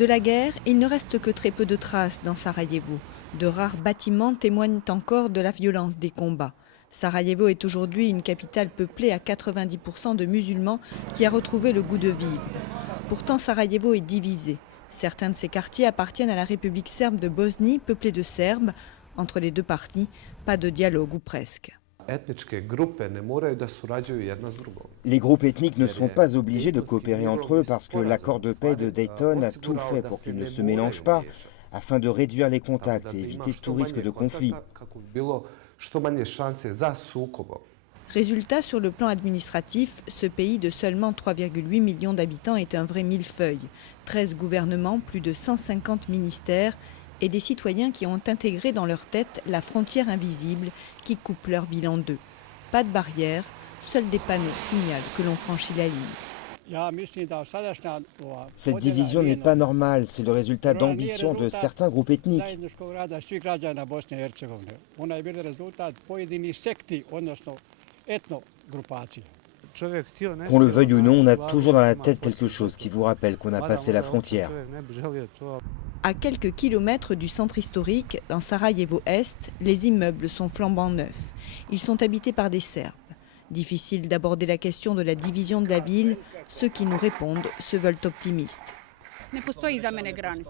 De la guerre, il ne reste que très peu de traces dans Sarajevo. De rares bâtiments témoignent encore de la violence des combats. Sarajevo est aujourd'hui une capitale peuplée à 90% de musulmans qui a retrouvé le goût de vivre. Pourtant, Sarajevo est divisé. Certains de ces quartiers appartiennent à la République serbe de Bosnie, peuplée de Serbes. Entre les deux parties, pas de dialogue ou presque. Les groupes ethniques ne sont pas obligés de coopérer entre eux parce que l'accord de paix de Dayton a tout fait pour qu'ils ne se mélangent pas, afin de réduire les contacts et éviter tout risque de conflit. Résultat, sur le plan administratif, ce pays de seulement 3,8 millions d'habitants est un vrai millefeuille. 13 gouvernements, plus de 150 ministères et des citoyens qui ont intégré dans leur tête la frontière invisible qui coupe leur ville en deux. Pas de barrière, seuls des panneaux signalent que l'on franchit la ligne. Cette division n'est pas normale, c'est le résultat d'ambition de certains groupes ethniques. Qu'on le veuille ou non, on a toujours dans la tête quelque chose qui vous rappelle qu'on a passé la frontière. À quelques kilomètres du centre historique, dans Sarajevo-Est, les immeubles sont flambant neufs. Ils sont habités par des Serbes. Difficile d'aborder la question de la division de la ville. Ceux qui nous répondent se veulent optimistes.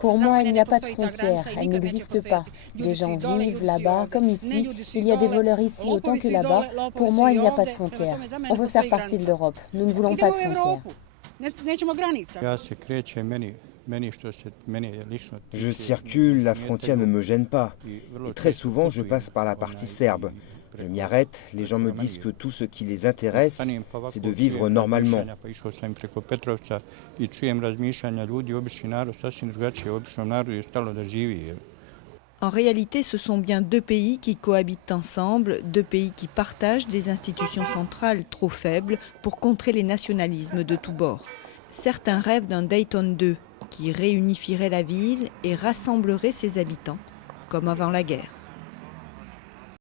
Pour moi, il n'y a pas de frontières, elles n'existent pas. Des gens vivent là-bas comme ici, il y a des voleurs ici autant que là-bas. Pour moi, il n'y a pas de frontières. On veut faire partie de l'Europe, nous ne voulons pas de frontières. Je circule, la frontière ne me gêne pas. Et très souvent, je passe par la partie serbe. Je m'y arrête, les gens me disent que tout ce qui les intéresse, c'est de vivre normalement. En réalité, ce sont bien deux pays qui cohabitent ensemble, deux pays qui partagent des institutions centrales trop faibles pour contrer les nationalismes de tous bords. Certains rêvent d'un Dayton 2 qui réunifierait la ville et rassemblerait ses habitants, comme avant la guerre.